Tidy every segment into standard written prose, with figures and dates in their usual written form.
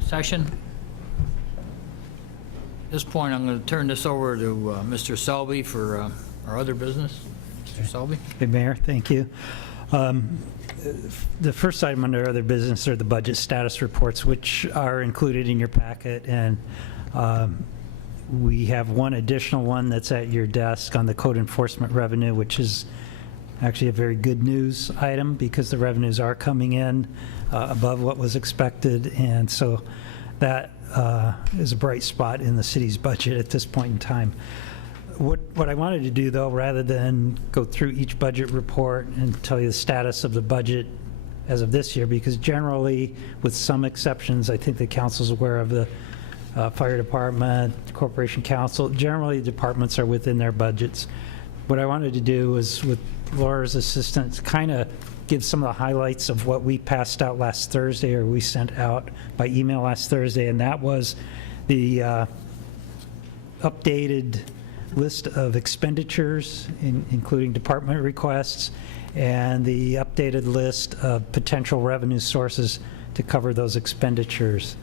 session. At this point, I'm going to turn this over to Mr. Selby for our other business. Mr. Selby? Hey, Mayor, thank you. The first item under other business are the budget status reports, which are included in your packet, and we have one additional one that's at your desk on the code enforcement revenue, which is actually a very good news item because the revenues are coming in above what was expected, and so that is a bright spot in the city's budget at this point in time. What I wanted to do, though, rather than go through each budget report and tell you the status of the budget as of this year, because generally, with some exceptions, I think the council's aware of the fire department, corporation council, generally departments are within their budgets. What I wanted to do was, with Laura's assistance, kind of give some of the highlights of what we passed out last Thursday, or we sent out by email last Thursday, and that was the updated list of expenditures, including department requests, and the updated list of potential revenue sources to cover those expenditures.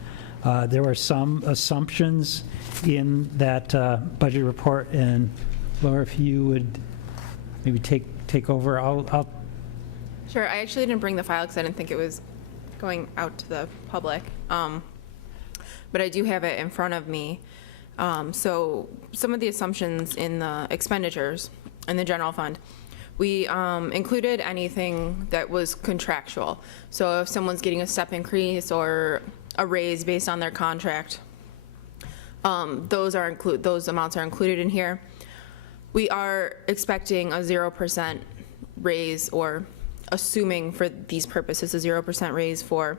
There were some assumptions in that budget report, and Laura, if you would maybe take over. I'll Sure. I actually didn't bring the file because I didn't think it was going out to the public, but I do have it in front of me. So some of the assumptions in the expenditures in the general fund, we included anything that was contractual. So if someone's getting a step increase or a raise based on their contract, those amounts are included in here. We are expecting a 0% raise, or assuming for these purposes a 0% raise for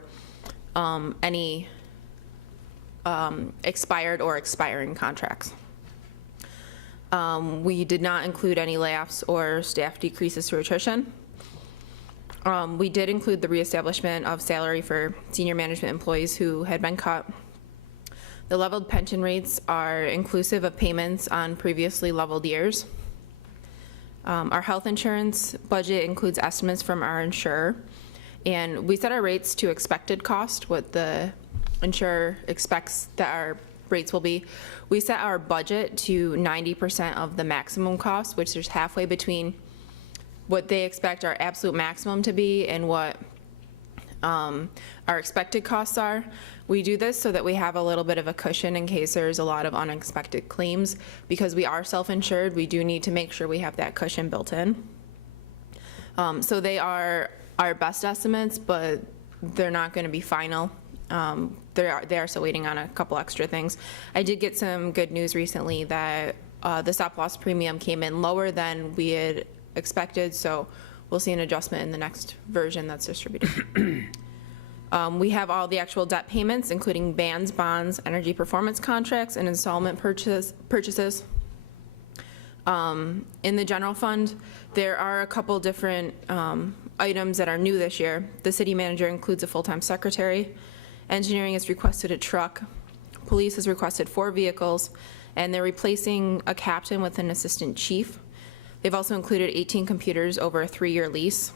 any expired or expiring contracts. We did not include any layoffs or staff decreases through attrition. We did include the reestablishment of salary for senior management employees who had been cut. The leveled pension rates are inclusive of payments on previously leveled years. Our health insurance budget includes estimates from our insurer, and we set our rates to expected cost, what the insurer expects that our rates will be. We set our budget to 90% of the maximum cost, which there's halfway between what they expect our absolute maximum to be and what our expected costs are. We do this so that we have a little bit of a cushion in case there's a lot of unexpected claims. Because we are self-insured, we do need to make sure we have that cushion built in. So they are our best estimates, but they're not going to be final. They are still waiting on a couple extra things. I did get some good news recently that the stop loss premium came in lower than we had expected, so we'll see an adjustment in the next version that's distributed. We have all the actual debt payments, including bans, bonds, energy performance contracts, and installment purchases. In the general fund, there are a couple different items that are new this year. The city manager includes a full-time secretary. Engineering has requested a truck. Police has requested 4 vehicles, and they're replacing a captain with an assistant chief. They've also included 18 computers over a 3-year lease.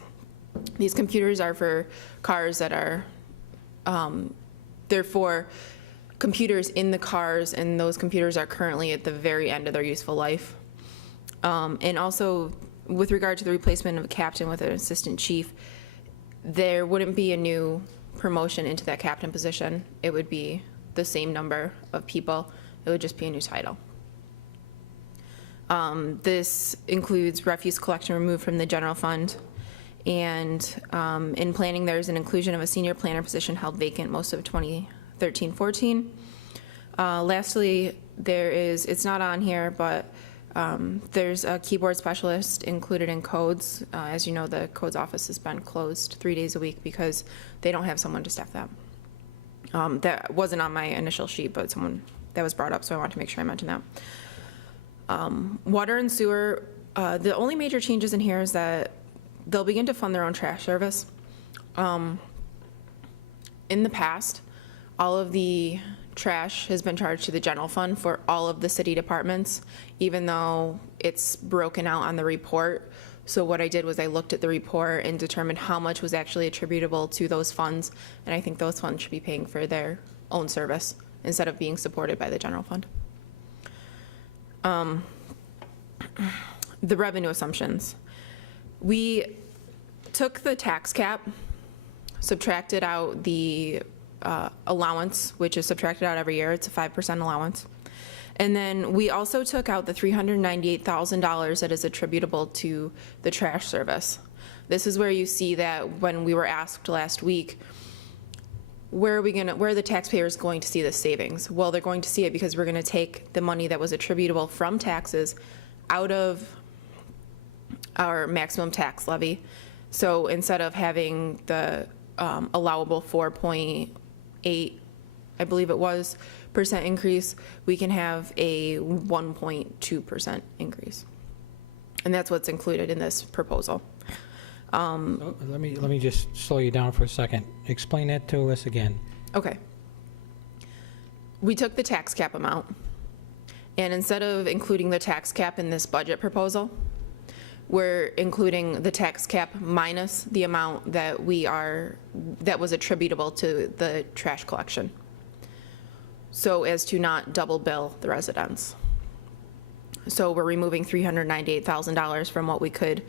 These computers are for cars that are, they're for computers in the cars, and those computers are currently at the very end of their useful life. And also, with regard to the replacement of a captain with an assistant chief, there wouldn't be a new promotion into that captain position. It would be the same number of people. It would just be a new title. This includes refuse collection removed from the general fund, and in planning there's an inclusion of a senior planner position held vacant most of 2013-14. Lastly, it's not on here, but there's a keyboard specialist included in codes. As you know, the codes office has been closed 3 days a week because they don't have someone to staff that. That wasn't on my initial sheet, but that was brought up, so I wanted to make sure I mentioned that. Water and sewer, the only major changes in here is that they'll begin to fund their own trash service. In the past, all of the trash has been charged to the general fund for all of the city departments, even though it's broken out on the report. So what I did was I looked at the report and determined how much was actually attributable to those funds, and I think those funds should be paying for their own service instead of being supported by the general fund. The revenue assumptions. We took the tax cap, subtracted out the allowance, which is subtracted out every year. It's a 5% allowance. And then we also took out the $398,000 that is attributable to the trash service. This is where you see that when we were asked last week, where are the taxpayers going to see the savings? Well, they're going to see it because we're going to take the money that was attributable from taxes out of our maximum tax levy. So instead of having the allowable 4.8, I believe it was, percent increase, we can have a 1.2% increase. And that's what's included in this proposal. Let me just slow you down for a second. Explain that to us again. Okay. We took the tax cap amount, and instead of including the tax cap in this budget proposal, we're including the tax cap minus the amount that was attributable to the trash collection, so as to not double bill the residents. So we're removing $398,000 from what we could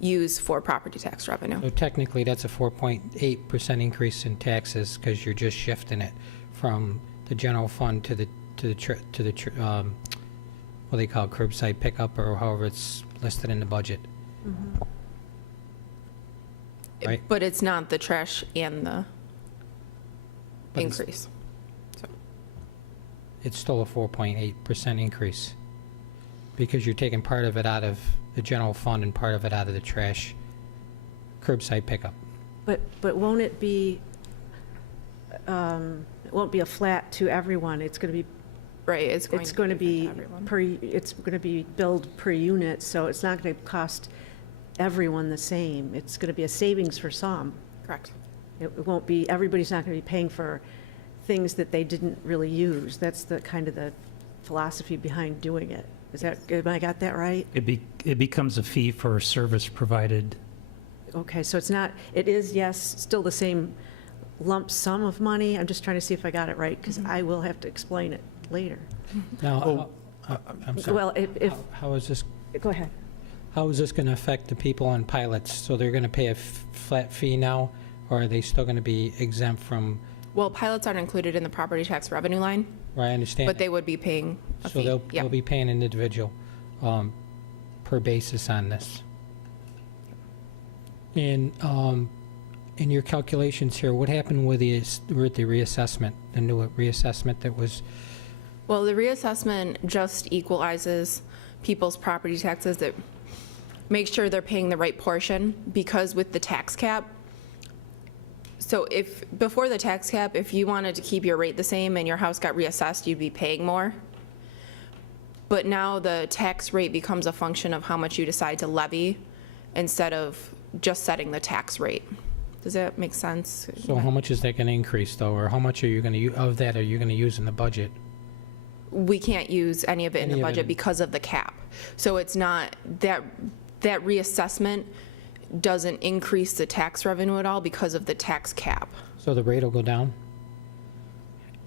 use for property tax revenue. So technically, that's a 4.8% increase in taxes because you're just shifting it from the general fund to the what they call curbside pickup, or however it's listed in the budget. Right? But it's not the trash and the But it's- increase. It's still a 4.8% increase because you're taking part of it out of the general fund and part of it out of the trash curbside pickup. But won't it be, it won't be a flat to everyone? It's going to be, Right, it's going to different be everyone. it's going to be billed per unit, so it's not going to cost everyone the same. It's going to be a savings for some. Correct. It won't be, everybody's not going to be paying for things that they didn't really use. That's the kind of the philosophy behind doing it. Is that, have I got that right? It becomes a fee for a service provided. Okay, so it's not, it is, yes, still the same lump sum of money. I'm just trying to see if I got it right, because I will have to explain it later. Now, I'm sorry. Well, if, How is this, go ahead. how is this going to affect the people on pilots? So they're going to pay a flat fee now, or are they still going to be exempt from, Well, pilots aren't included in the property tax revenue line, or I understand? but they would be paying a So fee. they'll Yeah. be paying an individual per basis on this. And in your calculations here, what happened with the reassessment, the new reassessment that was, Well, the reassessment just equalizes people's property taxes, that make sure they're paying the right portion, because with the tax cap, so if, before the tax cap, if you wanted to keep your rate the same and your house got reassessed, you'd be paying more. But now the tax rate becomes a function of how much you decide to levy instead of just setting the tax rate. Does that make sense? so how much is that going to increase though, or how much are you going to, of that are you going to use in the budget? We can't use any of it in Any the of it budget in- because of the cap. So it's not, that reassessment doesn't increase the tax revenue at all because of the tax cap. So the rate will go down?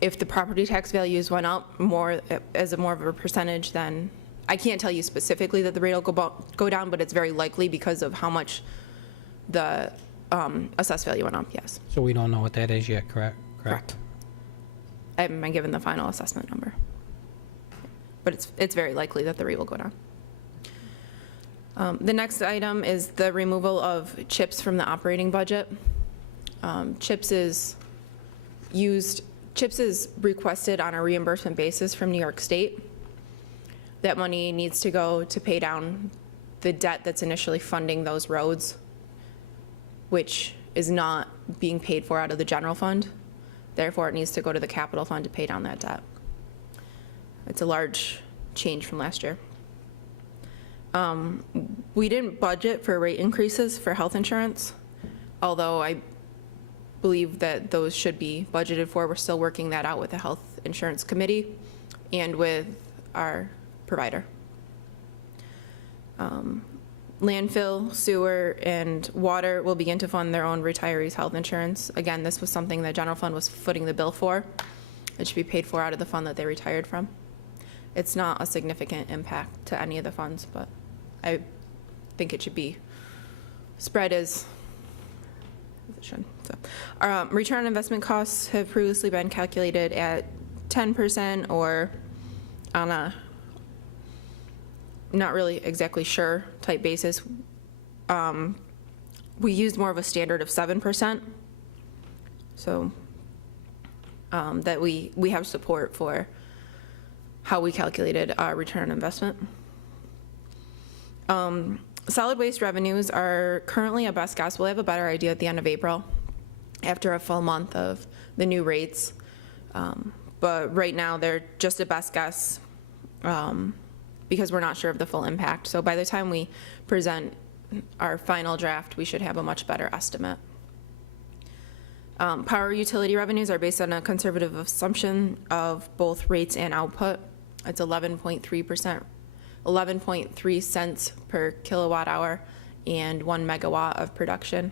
If the property tax values went up more, as a more of a percentage, then I can't tell you specifically that the rate will go down, but it's very likely because of how much the assessed value went up, yes. So we don't know what that is yet, correct? Correct. I haven't been given the final assessment number. But it's very likely that the rate will go down. The next item is the removal of CHIPS from the operating budget. CHIPS is requested on a reimbursement basis from New York State. That money needs to go to pay down the debt that's initially funding those roads, which is not being paid for out of the general fund. Therefore, it needs to go to the capital fund to pay down that debt. It's a large change from last year. We didn't budget for rate increases for health insurance, although I believe that those should be budgeted for. We're still working that out with the Health Insurance Committee and with our provider. Landfill, sewer, and water will begin to fund their own retirees' health insurance. Again, this was something the general fund was footing the bill for. It should be paid for out of the fund that they retired from. It's not a significant impact to any of the funds, but I think it should be spread as it should. So, our return on investment costs have previously been calculated at 10% or on a not really exactly sure type basis. We used more of a standard of 7%. So that we have support for how we calculated our return on investment. Solid waste revenues are currently a best guess. We'll have a better idea at the end of April after a full month of the new rates. But right now they're just a best guess because we're not sure of the full impact. So by the time we present our final draft, we should have a much better estimate. Power utility revenues are based on a conservative assumption of both rates and output. It's 11.3%, 11.3 cents per kilowatt hour and 1 megawatt of production.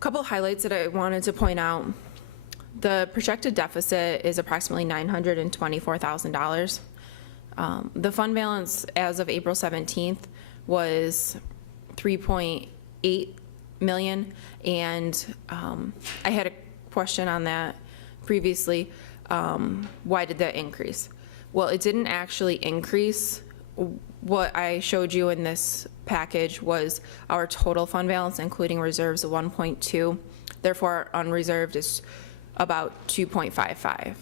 Couple highlights that I wanted to point out. The projected deficit is approximately $924,000. The fund balance as of April 17th was 3.8 million, and I had a question on that previously. Why did that increase? Well, it didn't actually increase. What I showed you in this package was our total fund balance, including reserves of 1.2. Therefore, unreserved is about 2.55.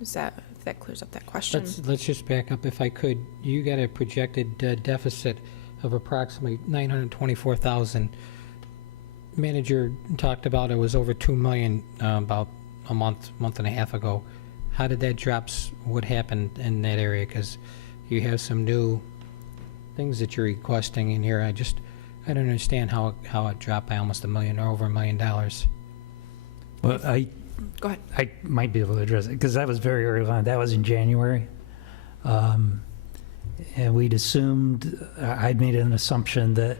Is that, if that clears up that question? Let's just back up if I could. You got a projected deficit of approximately 924,000. Manager talked about it was over 2 million about a month and a half ago. How did that drop? What happened in that area? Because you have some new things that you're requesting in here. I don't understand how it dropped by almost $1 million or over $1 million. Well, Go ahead. I might be able to address it, because that was very early on. That was in January. And we'd assumed, I'd made an assumption that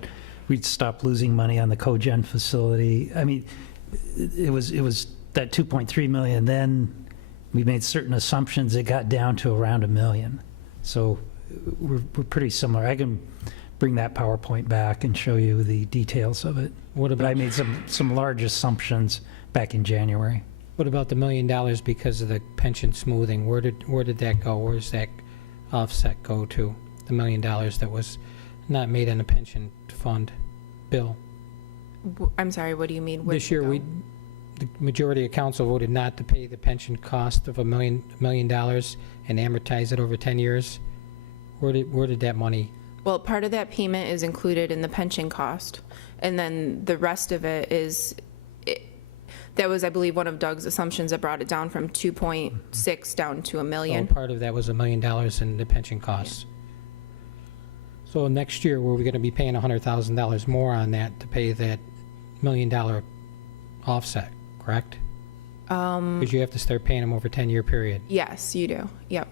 we'd stop losing money on the cogen facility. I mean, it was that 2.3 million. Then we made certain assumptions. It got down to around $1 million. So we're pretty similar. I can bring that PowerPoint back and show you the details of it. What about? But I made some large assumptions back in January. What about the $1 million because of the pension smoothing? Where did that go? Where does that offset go to? The $1 million that was not made in a pension fund bill. I'm sorry, what do you mean? Where'd This year, it go? the majority of council voted not to pay the pension cost of $1 million and amortize it over 10 years. Where did that money? Well, part of that payment is included in the pension cost, and then the rest of it is, that was, I believe, one of Doug's assumptions that brought it down from 2.6 down to $1 million. So part of that was $1 million in the pension costs. So next year, we're going to be paying $100,000 more on that to pay that $1 million offset, correct? Because you have to start paying them over a 10-year period. Yes, you do. Yep.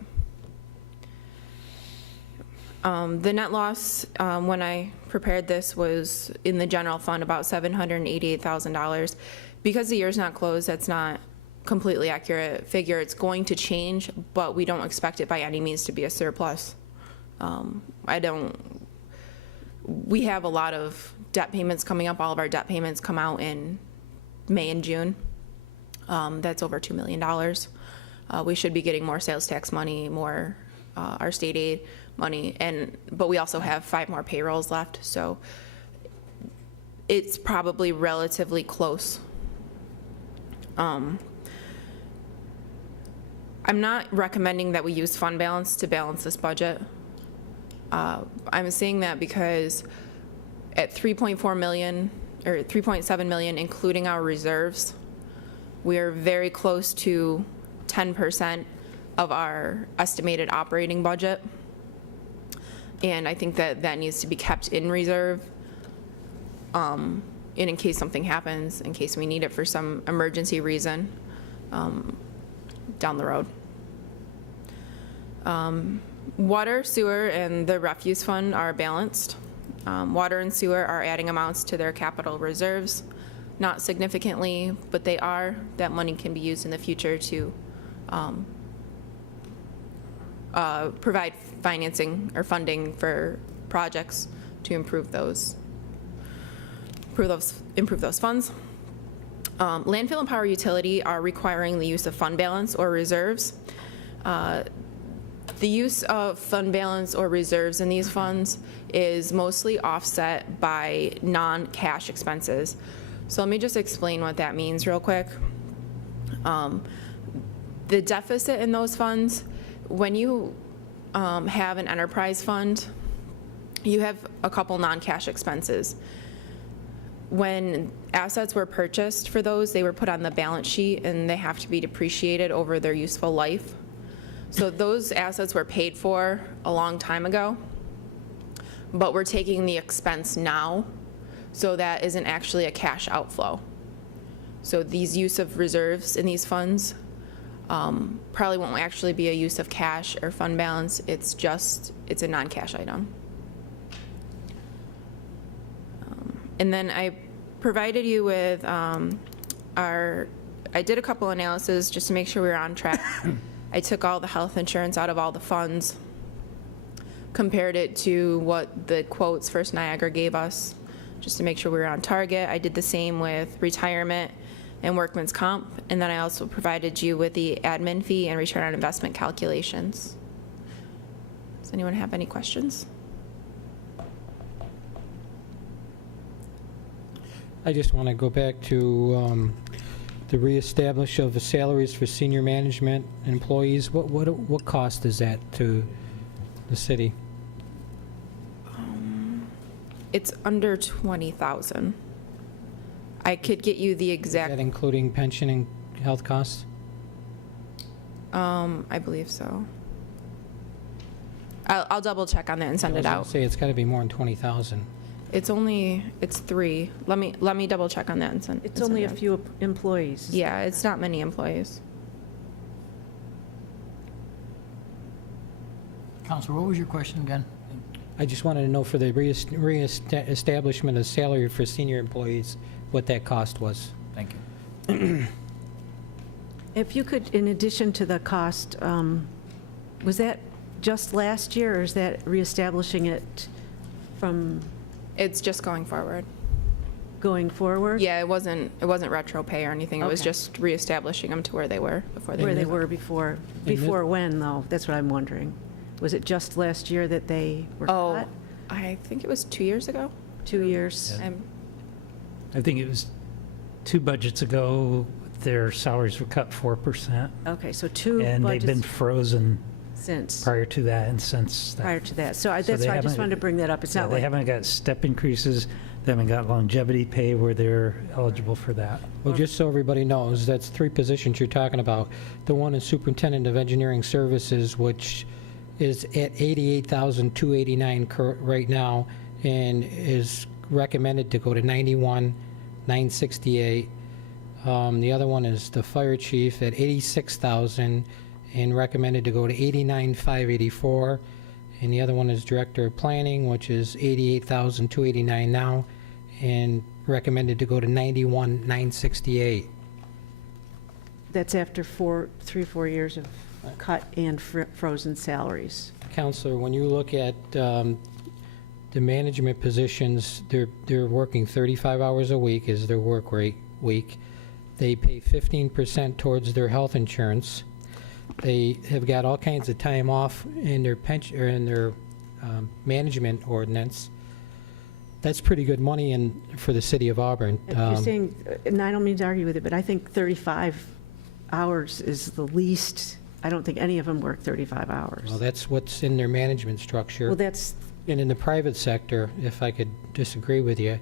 The net loss, when I prepared this, was in the general fund about $788,000. Because the year's not closed, that's not completely accurate figure. It's going to change, but we don't expect it by any means to be a surplus. We have a lot of debt payments coming up. All of our debt payments come out in May and June. That's over $2 million. We should be getting more sales tax money, more our state aid money, but we also have 5 more payrolls left, so it's probably relatively close. I'm not recommending that we use fund balance to balance this budget. I'm saying that because at 3.4 million or 3.7 million, including our reserves, we are very close to 10% of our estimated operating budget. And I think that needs to be kept in reserve and in case something happens, in case we need it for some emergency reason down the road. Water, sewer, and the refuse fund are balanced. Water and sewer are adding amounts to their capital reserves, not significantly, but they are. That money can be used in the future to provide financing or funding for projects to improve those funds. Landfill and power utility are requiring the use of fund balance or reserves. The use of fund balance or reserves in these funds is mostly offset by non-cash expenses. So let me just explain what that means real quick. The deficit in those funds, when you have an enterprise fund, you have a couple non-cash expenses. When assets were purchased for those, they were put on the balance sheet and they have to be depreciated over their useful life. So those assets were paid for a long time ago, but we're taking the expense now, so that isn't actually a cash outflow. So these use of reserves in these funds probably won't actually be a use of cash or fund balance. It's a non-cash item. And then I provided you with I did a couple analyses just to make sure we were on track. I took all the health insurance out of all the funds, compared it to what the quotes First Niagara gave us, just to make sure we were on target. I did the same with retirement and workman's comp, and then I also provided you with the admin fee and return on investment calculations. Does anyone have any questions? I just want to go back to the reestablish of the salaries for senior management employees. What cost is that to the city? It's under 20,000. I could get you the Is exact, that including pension and health costs? I believe so. I'll double check on that and send it out. Say it's got to be more than 20,000. It's 3. Let me double check on that and send. It's and only a send it few employees. out. Yeah, it's not many employees. Counselor, what was your question again? I just wanted to know for the reestablishment of salary for senior employees, what that cost was. Thank you. If you could, in addition to the cost, was that just last year, or is that reestablishing it from It's just going forward. going forward? Yeah, it wasn't retro pay or anything. It was Okay. just reestablishing them to where they were before they Where they moved. were before. this- Before when, though? That's what I'm wondering. Was it just last year that they were Oh, cut? I think it was 2 years ago. 2 years? I'm- I think it was 2 budgets ago, their salaries were cut 4%, Okay, so 2 and they've been budgets frozen since, prior to that and since that. prior to that. So So that's they why I just haven't- wanted to bring that up. It's Yeah, not they like, haven't got step increases, they haven't got longevity pay where they're eligible for that. Well, just so everybody knows, that's 3 positions you're talking about. The one is Superintendent of Engineering Services, which is at $88,289 right now, and is recommended to go to $91,968. The other one is the Fire Chief at $86,000 and recommended to go to $89,584. And the other one is Director of Planning, which is $88,289 now, and recommended to go to $91,968. that's after 3 or 4 years of cut and frozen salaries. Counselor, when you look at the management positions, they're working 35 hours a week is their work rate week. They pay 15% towards their health insurance. They have got all kinds of time off in their pension or in their management ordinance. That's pretty good money for the city of Auburn. If you're saying, and I don't mean to argue with it, but I think 35 hours is the least. I don't think any of them work 35 hours. Well, that's what's in their management structure. Well, that's, And in the private sector, if I could disagree with you,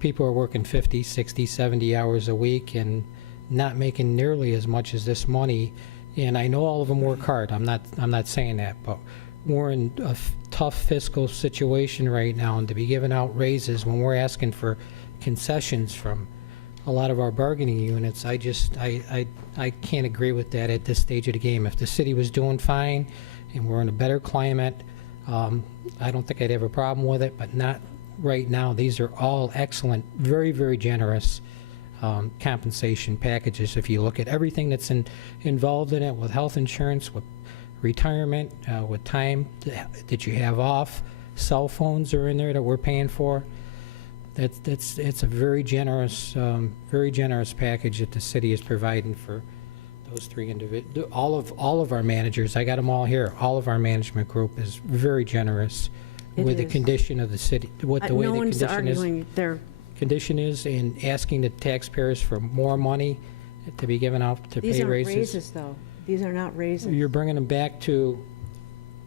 people are working 50, 60, 70 hours a week and not making nearly as much as this money. And I know all of them work hard. I'm not saying that, but we're in a tough fiscal situation right now, and to be giving out raises when we're asking for concessions from a lot of our bargaining units, I can't agree with that at this stage of the game. If the city was doing fine and we're in a better climate, I don't think I'd have a problem with it, but not right now. These are all excellent, very, very generous compensation packages. If you look at everything that's involved in it, with health insurance, with retirement, with time that you have off, cell phones are in there that we're paying for. It's a very generous package that the city is providing for those three individuals. All of our managers, I got them all here. All of our management group is very generous It with the is. condition of the city, with the way No the one's condition is. arguing, Condition is in asking the taxpayers for more money to be given out to these pay aren't raises. raises, though. These are not raises. You're bringing them back to,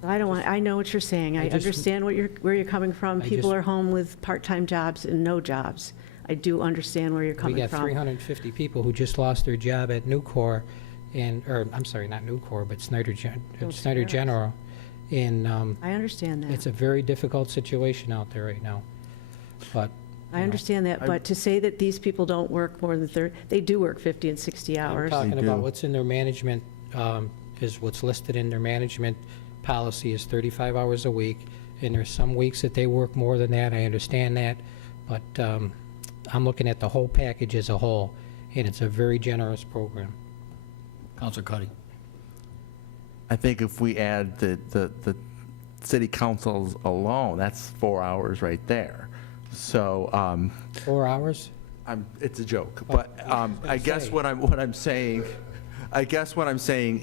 I know what you're saying. I I just- understand where you're coming from. I People just- are home with part-time jobs and no jobs. I do understand where you're we coming got from. 350 people who just lost their job at Nucor, or, I'm sorry, not Nucor, but Snyder Don't Snyder scare us. General. And I understand it's that. a very difficult situation out there right now. But I understand that, but to say that these people don't work more than 30, they do work 50 and 60 I'm hours. talking They about do. what's in their management, is what's listed in their management policy is 35 hours a week, and there's some weeks that they work more than that, I understand that, but I'm looking at the whole package as a whole, and it's a very generous program. Counselor Cuddy. I think if we add the city councils alone, that's 4 hours right there. So, 4 hours? it's a joke, but I guess what I'm saying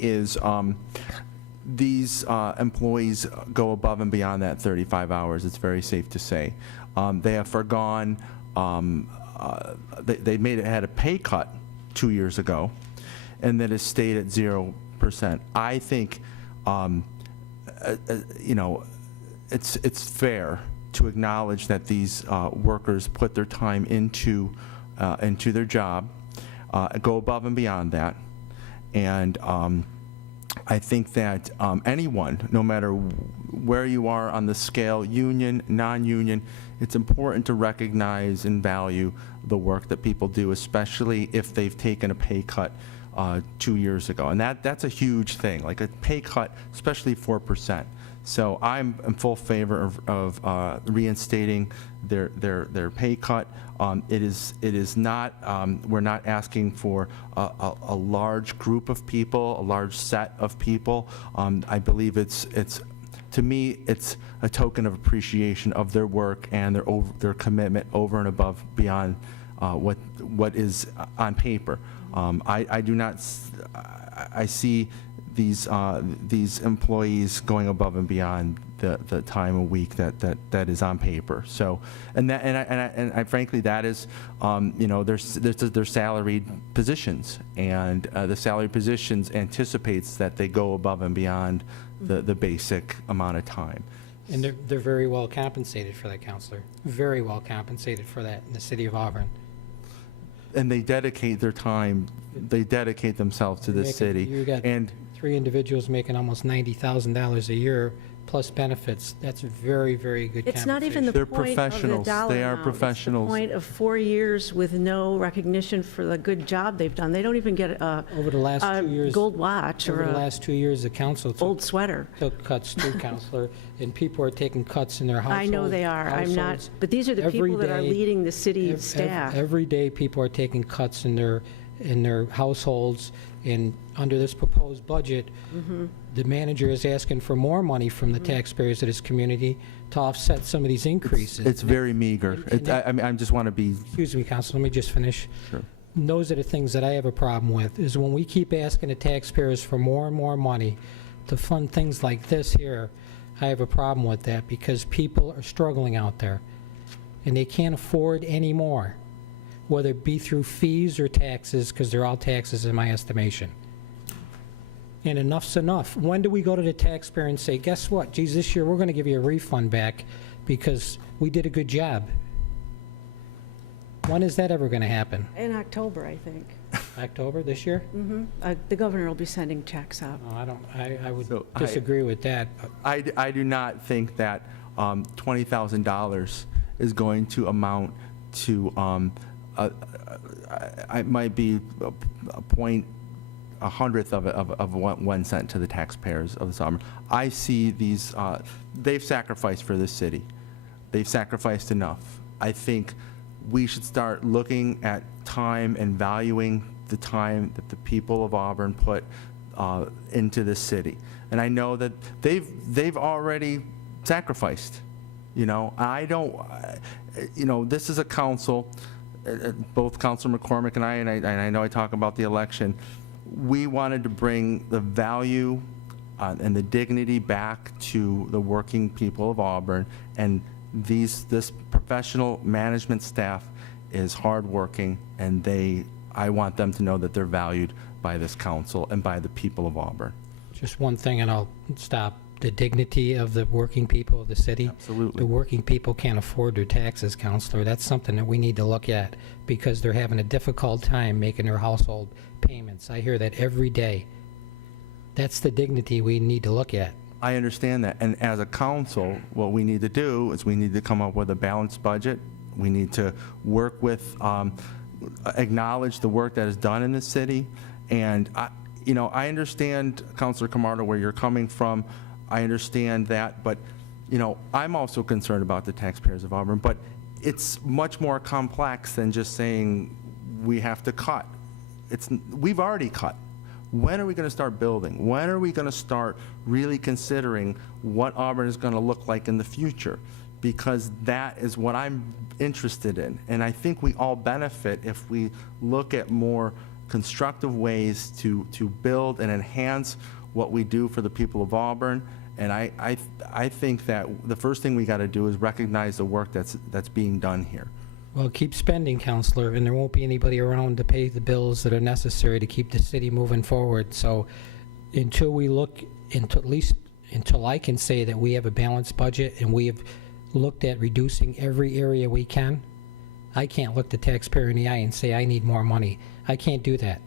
is these employees go above and beyond that 35 hours. It's very safe to say. They have forgone. They had a pay cut 2 years ago, and that has stayed at 0%. I think, it's fair to acknowledge that these workers put their time into their job, go above and beyond that, and I think that anyone, no matter where you are on the scale, union, non-union, it's important to recognize and value the work that people do, especially if they've taken a pay cut 2 years ago. And that's a huge thing, like a pay cut, especially 4%. So I'm in full favor of reinstating their pay cut. It is not, we're not asking for a large group of people, a large set of people. I believe to me, it's a token of appreciation of their work and their commitment over and above beyond what is on paper. I do not, I see these employees going above and beyond the time a week that is on paper. So, and I frankly, that is, they're salaried positions, and the salaried positions anticipates that they go above and beyond the basic amount of time. And they're very well compensated for that, Counselor. Very well compensated for that in the city of Auburn. And they dedicate their time, they dedicate themselves to this city. You got And 3 individuals making almost $90,000 a year plus benefits. That's very, very good compensation. It's not even the They're point of the professionals. dollar They are amount. professionals. It's the point of 4 years with no recognition for the good job they've done. They don't even get a Over the last 2 years. gold watch or Over the a last 2 years, the council old sweater. took cuts too, Counselor, and people are taking cuts in their households. I know they are. I'm not, households. but these are the Every people that are day, leading the city staff. Every day, people are taking cuts in their households, and under this proposed budget, Mm-hmm. the manager is asking for more money from the taxpayers of this community to offset some of these increases. it's very meager. And that- I mean, I just want to be, Excuse me, Counsel, let me just finish. Sure. And those are the things that I have a problem with, is when we keep asking the taxpayers for more and more money to fund things like this here, I have a problem with that, because people are struggling out there, and they can't afford any more, whether it be through fees or taxes, because they're all taxes in my estimation. And enough's enough. When do we go to the taxpayer and say, guess what, geez, this year we're going to give you a refund back because we did a good job? When is that ever going to happen? In October, I think. October this year? The governor will be sending checks out. No, I would So I- disagree with that. I do not think that $20,000 is going to amount to, it might be a point a hundredth of 1 cent to the taxpayers of this Auburn. I see these, they've sacrificed for this city. They've sacrificed enough. I think we should start looking at time and valuing the time that the people of Auburn put into this city. And I know that they've already sacrificed. You know, I don't, you know, this is a council, both Councilor McCormick and I know I talk about the election, we wanted to bring the value and the dignity back to the working people of Auburn, and this professional management staff is hardworking, and I want them to know that they're valued by this council and by the people of Auburn. Just one thing, and I'll stop. The dignity of the working people of the city. Absolutely. The working people can't afford their taxes, Counselor. That's something that we need to look at because they're having a difficult time making their household payments. I hear that every day. That's the dignity we need to look at. I understand that, and as a council, what we need to do is we need to come up with a balanced budget. We need to work with, acknowledge the work that is done in the city, and you know, I understand, Councilor Camardo, where you're coming from. I understand that, but, you know, I'm also concerned about the taxpayers of Auburn, but it's much more complex than just saying we have to cut. We've already cut. When are we going to start building? When are we going to start really considering what Auburn is going to look like in the future? Because that is what I'm interested in, and I think we all benefit if we look at more constructive ways to build and enhance what we do for the people of Auburn. And I think that the first thing we got to do is recognize the work that's being done here. Well, keep spending, Counselor, and there won't be anybody around to pay the bills that are necessary to keep the city moving forward. So until we look into, at least until I can say that we have a balanced budget and we have looked at reducing every area we can, I can't look the taxpayer in the eye and say I need more money. I can't do that.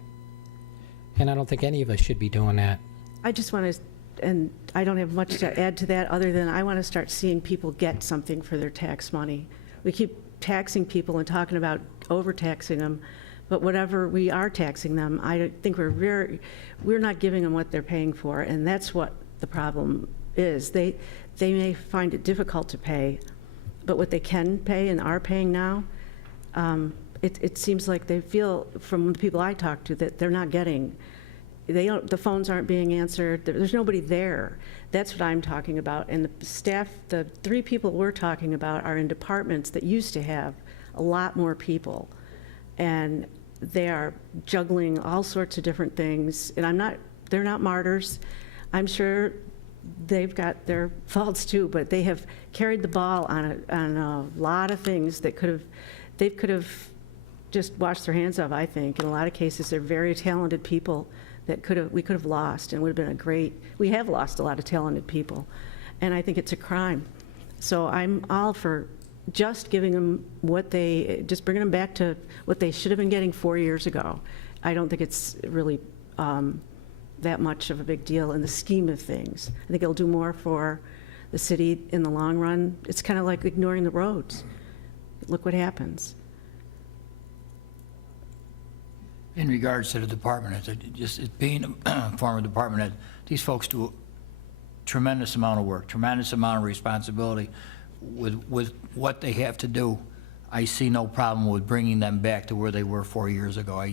And I don't think any of us should be doing that. I just want to, and I don't have much to add to that other than I want to start seeing people get something for their tax money. We keep taxing people and talking about overtaxing them, but whatever we are taxing them, I think we're not giving them what they're paying for, and that's what the problem is. They may find it difficult to pay, but what they can pay and are paying now, it seems like they feel, from the people I talk to, that they're not getting. The phones aren't being answered. There's nobody there. That's what I'm talking about. And the staff, the 3 people we're talking about are in departments that used to have a lot more people. And they are juggling all sorts of different things. And they're not martyrs. I'm sure they've got their faults too, but they have carried the ball on a lot of things that they could have just washed their hands of, I think. In a lot of cases, they're very talented people that we could have lost, and would have been we have lost a lot of talented people, and I think it's a crime. So I'm all for just giving them just bringing them back to what they should have been getting 4 years ago. I don't think it's really that much of a big deal in the scheme of things. I think it'll do more for the city in the long run. It's kind of like ignoring the roads. Look what happens. In regards to the department heads, it being a former department head, these folks do a tremendous amount of work, tremendous amount of responsibility with what they have to do. I see no problem with bringing them back to where they were 4 years ago.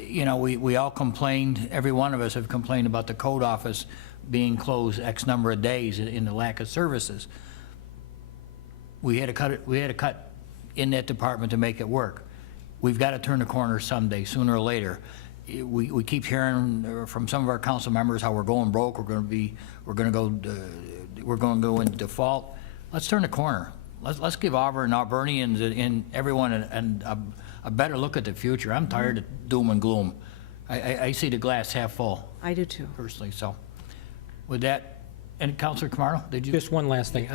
You know, we all complained, every one of us have complained about the code office being closed X number of days in the lack of services. We had to cut in that department to make it work. We've got to turn the corner someday, sooner or later. We keep hearing from some of our council members how we're going broke, we're going to go into default. Let's turn the corner. Let's give Auburn, Auburnians, and everyone a better look at the future. I'm tired of doom and gloom. I see the glass half full. I do too. Personally, so. With that, and Councilor Camardo, did you? Just one last thing.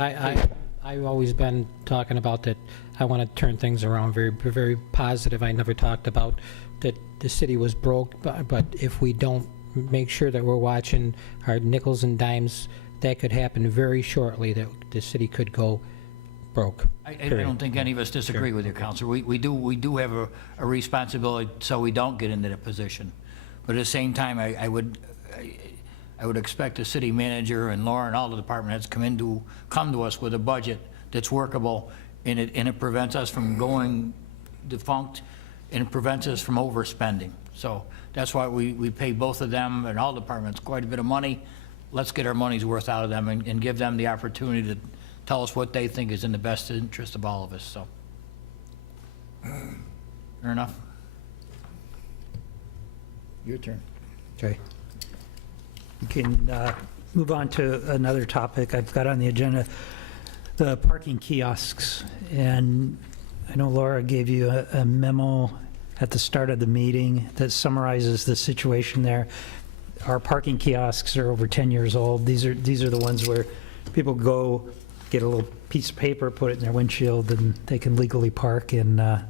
I've always been talking about that I want to turn things around, very, very positive. I never talked about that the city was broke, but if we don't make sure that we're watching our nickels and dimes, that could happen very shortly, that the city could go broke. I don't think any of us disagree with you, Councilor. We do have a responsibility so we don't get into that position. But at the same time, I would expect the city manager and Laura and all the department heads come to us with a budget that's workable, and it prevents us from going defunct, and it prevents us from overspending. So that's why we pay both of them and all departments quite a bit of money. Let's get our money's worth out of them and give them the opportunity to tell us what they think is in the best interest of all of us, so. Fair enough? Your turn. Okay. We can move on to another topic I've got on the agenda, the parking kiosks. And I know Laura gave you a memo at the start of the meeting that summarizes the situation there. Our parking kiosks are over 10 years old. These are the ones where people go get a little piece of paper, put it in their windshield, and they can legally park in a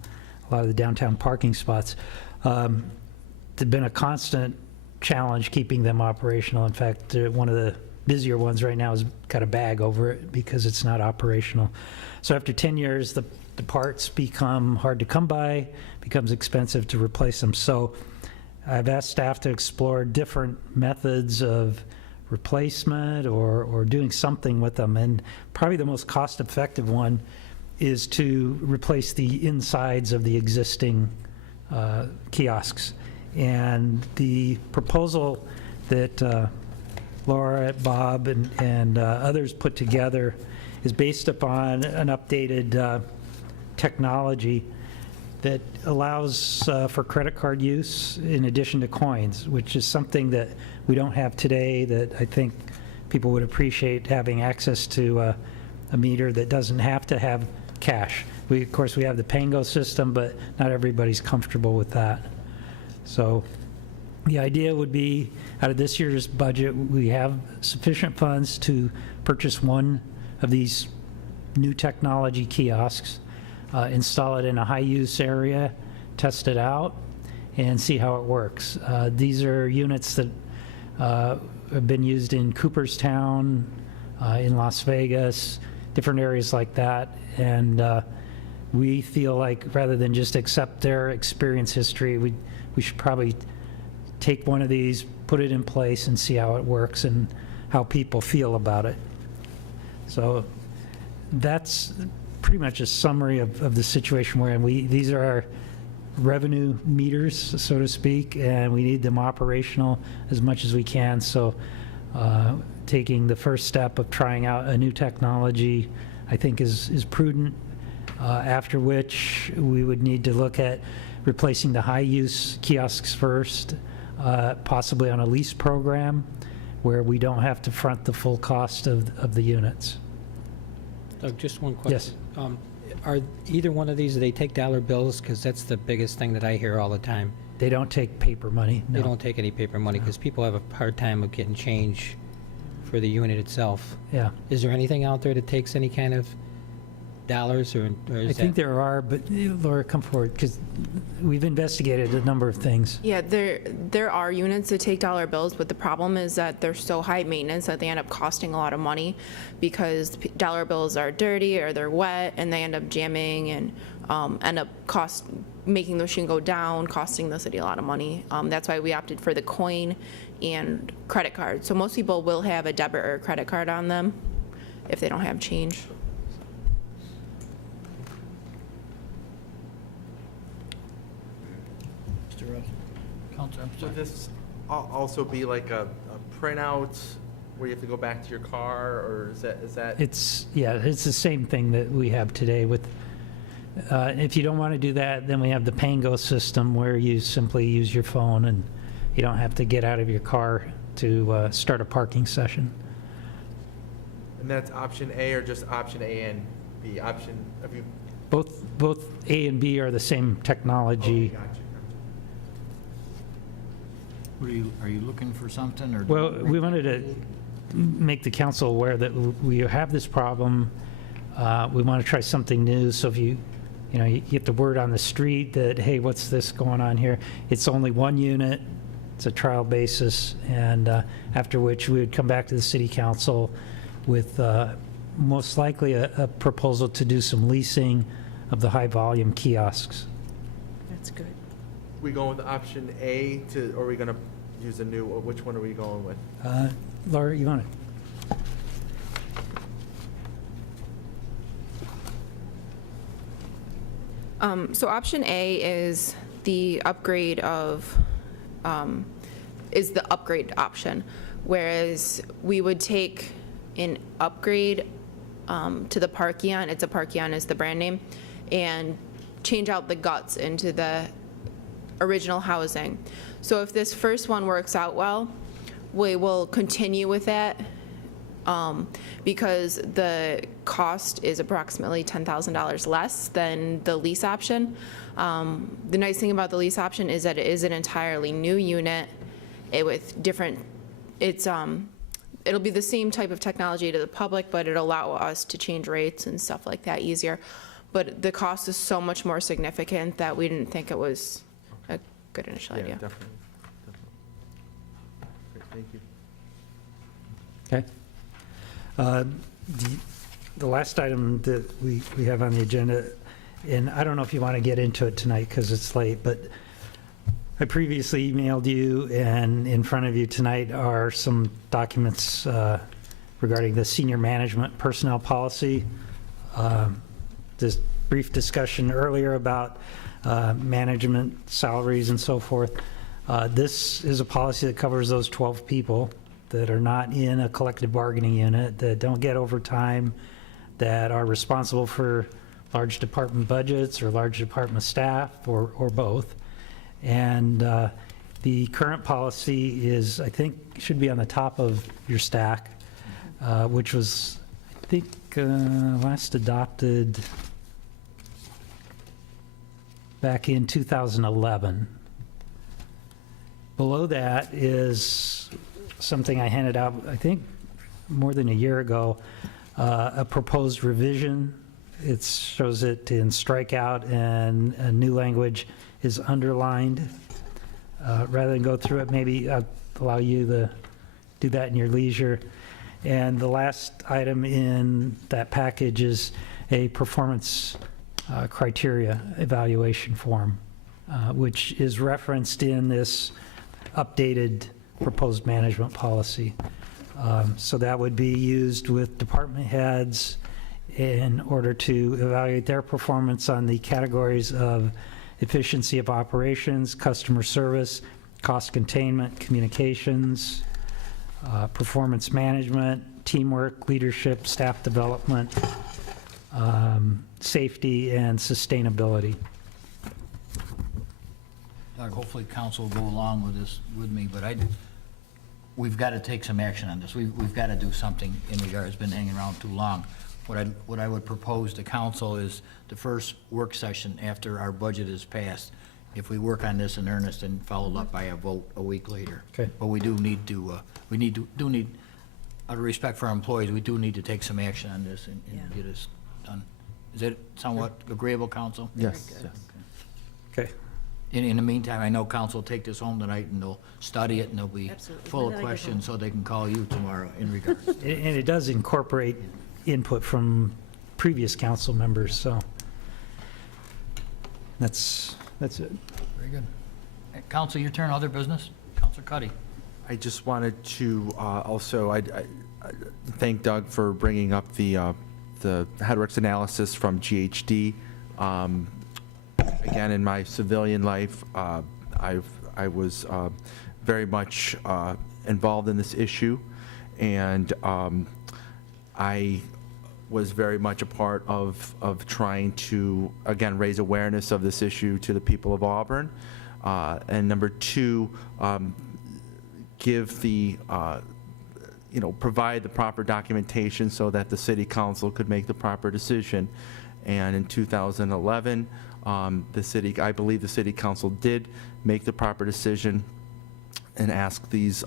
lot of the downtown parking spots. There's been a constant challenge keeping them operational. In fact, one of the busier ones right now has got a bag over it because it's not operational. So after 10 years, the parts become hard to come by, becomes expensive to replace them. So I've asked staff to explore different methods of replacement or doing something with them. And probably the most cost-effective one is to replace the insides of the existing kiosks. And the proposal that Laura, Bob, and others put together is based upon an updated technology that allows for credit card use in addition to coins, which is something that we don't have today that I think people would appreciate, having access to a meter that doesn't have to have cash. Of course, we have the Pango system, but not everybody's comfortable with that. So the idea would be, out of this year's budget, we have sufficient funds to purchase one of these new technology kiosks, install it in a high-use area, test it out, and see how it works. These are units that have been used in Cooperstown, in Las Vegas, different areas like that, and we feel like rather than just accept their experience history, we should probably take one of these, put it in place, and see how it works and how people feel about it. So that's pretty much a summary of the situation we're in. These are our revenue meters, so to speak, and we need them operational as much as we can. So taking the first step of trying out a new technology, I think is prudent, after which we would need to look at replacing the high-use kiosks first, possibly on a lease program where we don't have to front the full cost of the units. Doug, just one question. Yes. Are either one of these, do they take dollar bills? Because that's the biggest thing that I hear all the time. They don't take paper money, no. They don't take any paper money because people have a hard time of getting change for the unit itself. Yeah. Is there anything out there that takes any kind of dollars, or is I think that? there are, but Laura, come forward, because we've investigated a number of things. Yeah, there are units that take dollar bills, but the problem is that they're so high maintenance that they end up costing a lot of money because dollar bills are dirty or they're wet and they end up jamming and end up making the machine go down, costing the city a lot of money. That's why we opted for the coin and credit card. So most people will have a debit or a credit card on them if they don't have change. Mr. Rose? Counselor, I'm sorry. Would this also be like a printout where you have to go back to your car, or is that? It's the same thing that we have today with, if you don't want to do that, then we have the Pango system where you simply use your phone and you don't have to get out of your car to start a parking session. And that's option A or just option A and B? Option, have you? Both A and B are the same technology. Okay, gotcha. Are you looking for something, or? Well, we wanted to make the council aware that we have this problem. We want to try something new, so if you get the word on the street that, hey, what's this going on here? It's only one unit, it's a trial basis, and after which we would come back to the city council with most likely a proposal to do some leasing of the high-volume kiosks. That's good. we going with option A or are we gonna use a new, or which one are we going with? Laura, you want to? So option A is the upgrade of, is the upgrade option, whereas we would take an upgrade to the Parkeon, it's a Parkeon is the brand name, and change out the guts into the original housing. So if this first one works out well, we will continue with that because the cost is approximately $10,000 less than the lease option. The nice thing about the lease option is that it is an entirely new unit with different, it'll be the same type of technology to the public, but it'll allow us to change rates and stuff like that easier. But the cost is so much more significant that we didn't think it was a good initial idea. Definitely. Great, thank you. Okay. The last item that we have on the agenda, and I don't know if you want to get into it tonight because it's late, but I previously emailed you, and in front of you tonight are some documents regarding the senior management personnel policy. This brief discussion earlier about management salaries and so forth. This is a policy that covers those 12 people that are not in a collective bargaining unit, that don't get overtime, that are responsible for large department budgets or large department staff or both. And the current policy is, I think, should be on the top of your stack, which was, I think, last adopted back in 2011. Below that is something I handed out, I think, more than a year ago, a proposed revision. It shows it in strikeout, and a new language is underlined. Rather than go through it, maybe I'll allow you to do that in your leisure. And the last item in that package is a performance criteria evaluation form, which is referenced in this updated proposed management policy. So that would be used with department heads in order to evaluate their performance on the categories of efficiency of operations, customer service, cost containment, communications, performance management, teamwork, leadership, staff development, safety, and sustainability. Doug, hopefully council will go along with this with me, but we've got to take some action on this. We've got to do something in regards, it's been hanging around too long. What I would propose to council is the first work session after our budget is passed, if we work on this in earnest and followed up by a vote a week later. Okay. But we do need to, out of respect for our employees, we do need to take some action on this and get this done. Is it somewhat agreeable, council? Yes. Okay. In the meantime, I know council will take this home tonight and they'll study it and they'll be Absolutely. full When of did I get questions so they can call you tomorrow in regards. And it does incorporate input from previous council members, so that's it. Very good. Council, your turn, other business? Councilor Cuddy. I just wanted to also I thank Doug for bringing up the HeadWorks analysis from GHD. Again, in my civilian life, I was very much involved in this issue, and I was very much a part of trying to, again, raise awareness of this issue to the people of Auburn. And number two, give the, provide the proper documentation so that the city council could make the proper decision. And in 2011, I believe the city council did make the proper decision and ask these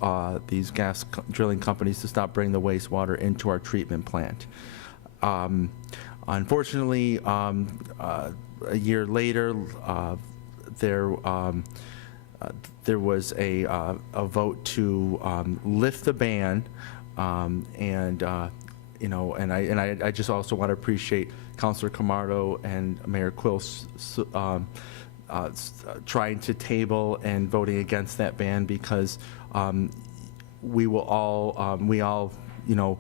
gas drilling companies to stop bringing the wastewater into our treatment plant. Unfortunately, a year later, there was a vote to lift the ban, and I just also want to appreciate Councilor Camardo and Mayor Quill's trying to table and voting against that ban because we all, you know,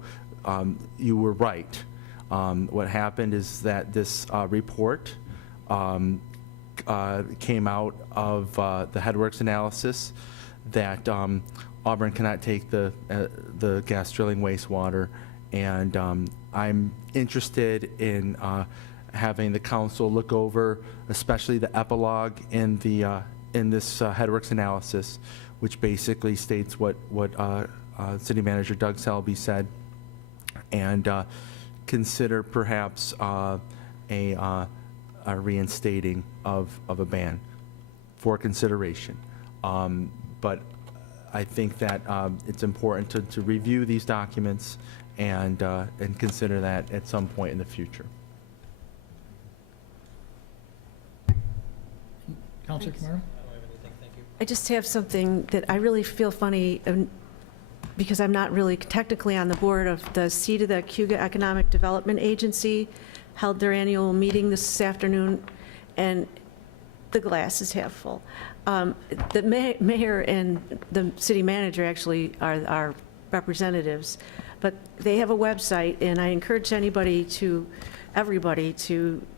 you were right. What happened is that this report came out of the Headworks analysis that Auburn cannot take the gas drilling wastewater, and I'm interested in having the council look over, especially the epilogue in this Headworks analysis, which basically states what City Manager Doug Selby said, and consider perhaps a reinstating of a ban for consideration. But I think that it's important to review these documents and consider that at some point in the future. Councilor Camaro? I just have something that I really feel funny, because I'm not really technically on the board of the seat of the Cayuga Economic Development Agency, held their annual meeting this afternoon, and the glass is half full. The mayor and the city manager actually are our representatives, but they have a website, and I encourage everybody to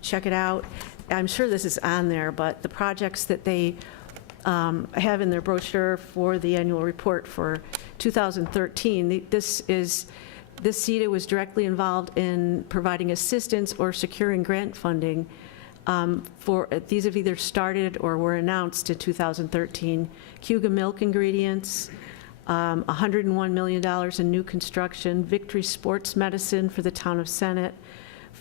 check it out. I'm sure this is on there, but the projects that they have in their brochure for the annual report for 2013, this CETA was directly involved in providing assistance or securing grant funding these have either started or were announced in 2013. Cayuga Milk Ingredients, $101 million in new construction. Victory Sports Medicine for the town of Senate,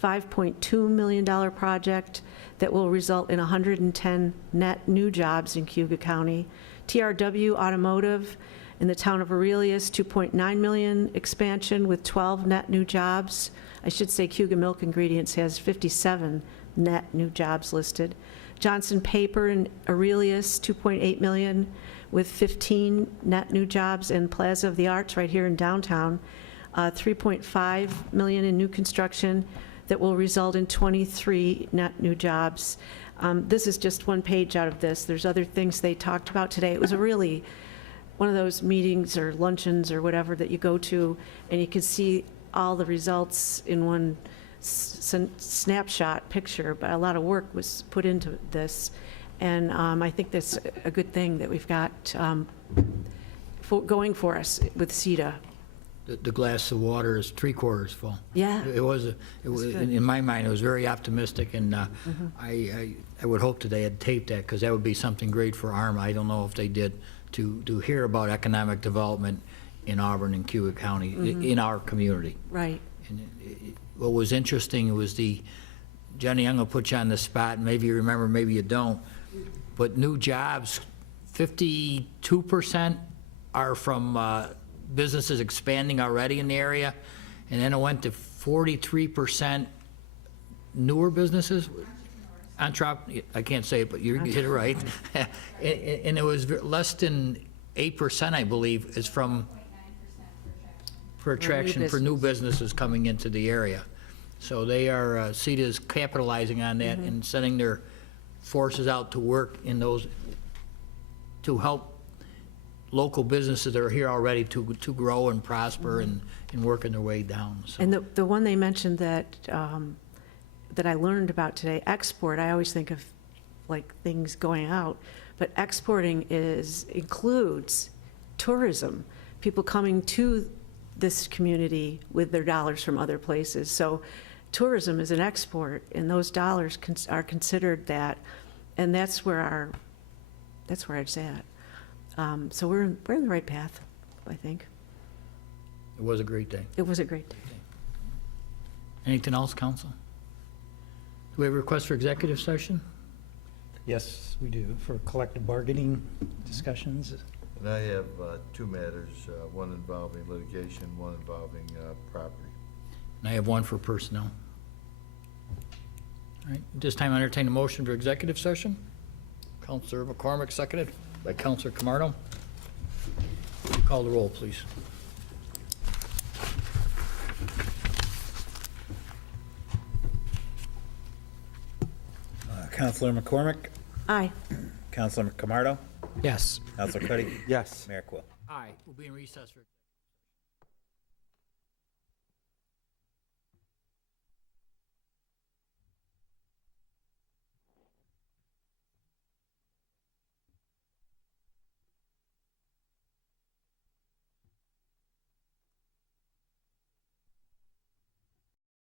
$5.2 million project that will result in 110 net new jobs in Cayuga County. TRW Automotive in the town of Aurelius, $2.9 million expansion with 12 net new jobs. I should say Cayuga Milk Ingredients has 57 net new jobs listed. Johnson Paper in Aurelius, $2.8 million with 15 net new jobs, and Plaza of the Arts right here in downtown, $3.5 million in new construction that will result in 23 net new jobs. This is just one page out of this. There's other things they talked about today. It was a really one of those meetings or luncheons or whatever that you go to, and you can see all the results in one snapshot picture, but a lot of work was put into this. And I think that's a good thing that we've got going for us with CETA. The glass of water is 3/4 full. Yeah. It was in my mind, it was very optimistic, and I would hope that they had taped that, because that would be something great for ARMA. I don't know if they did, to hear about economic development in Auburn and Cayuga County, in our community. Right. And what was interesting was Johnny, I'm going to put you on the spot, maybe you remember, maybe you don't, but new jobs, 52% are from businesses expanding already in the area, and then it went to 43% newer businesses. I can't say it, but you hit it right. And it was less than 8%, I believe, is from for attraction for new businesses coming into the area. So they are, CETA is capitalizing on that and sending their forces out to work in those, to help local businesses that are here already to grow and prosper and working their way down. So. And the one they mentioned that I learned about today, export, I always think of like things going out, but exporting includes tourism, people coming to this community with their dollars from other places. So tourism is an export, and those dollars are considered that, and that's where it's at. So we're in the right path, I think. It was a great day. It was a great day. Anything else, council? Do we have a request for executive session? Yes, we do, for collective bargaining discussions. And I have two matters, one involving litigation, one involving property. And I have one for personnel. All right, at this time, I entertain a motion for executive session. Councilor McCormick, seconded by Councilor Camardo. Would you call the roll, please? Councilor McCormick, Aye. Councilor Camardo? Yes. Councilor Cuddy? Yes. Mayor Quill? Aye. We'll be in recess for...